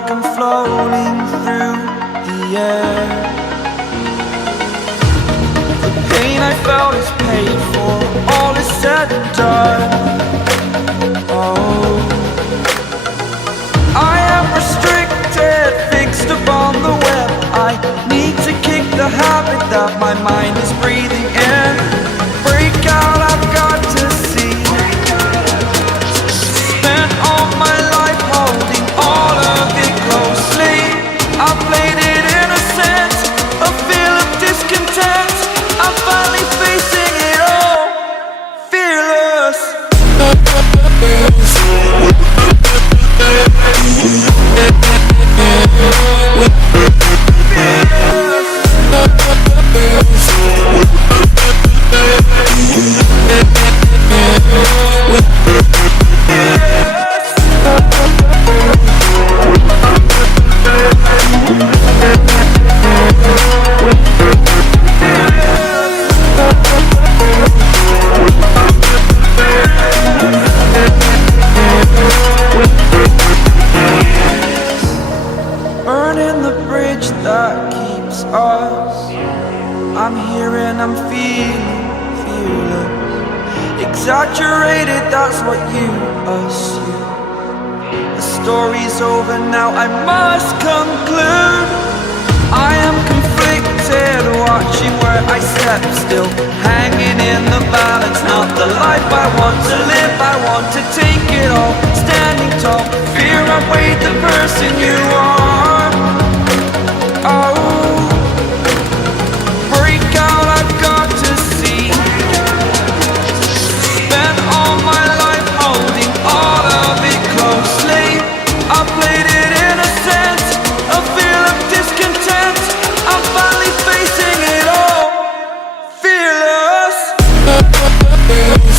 like I'm floating through the air. The pain I felt is paid for, all is said and done. Oh, I am restricted, fixed upon the web. I need to kick the habit that my mind is breathing in. Break out, I've got to see. Spent all my life holding all of it closely. I played it innocent, a feel of discontent. I'm finally facing it all, fearless. Burning the bridge that keeps us. I'm here and I'm feeling fearless. Exaggerated, that's what you assume. The story's over now, I must conclude. I am conflicted, watching where I step still, hanging in the balance. Not the life I want to live, I want to take it all. Standing tall, fear outweighed the person you are. Oh, break out, I've got to see. Spent all my life holding all of it closely. I played it innocent, a feel of discontent. I'm finally facing it all, fearless. Fearless.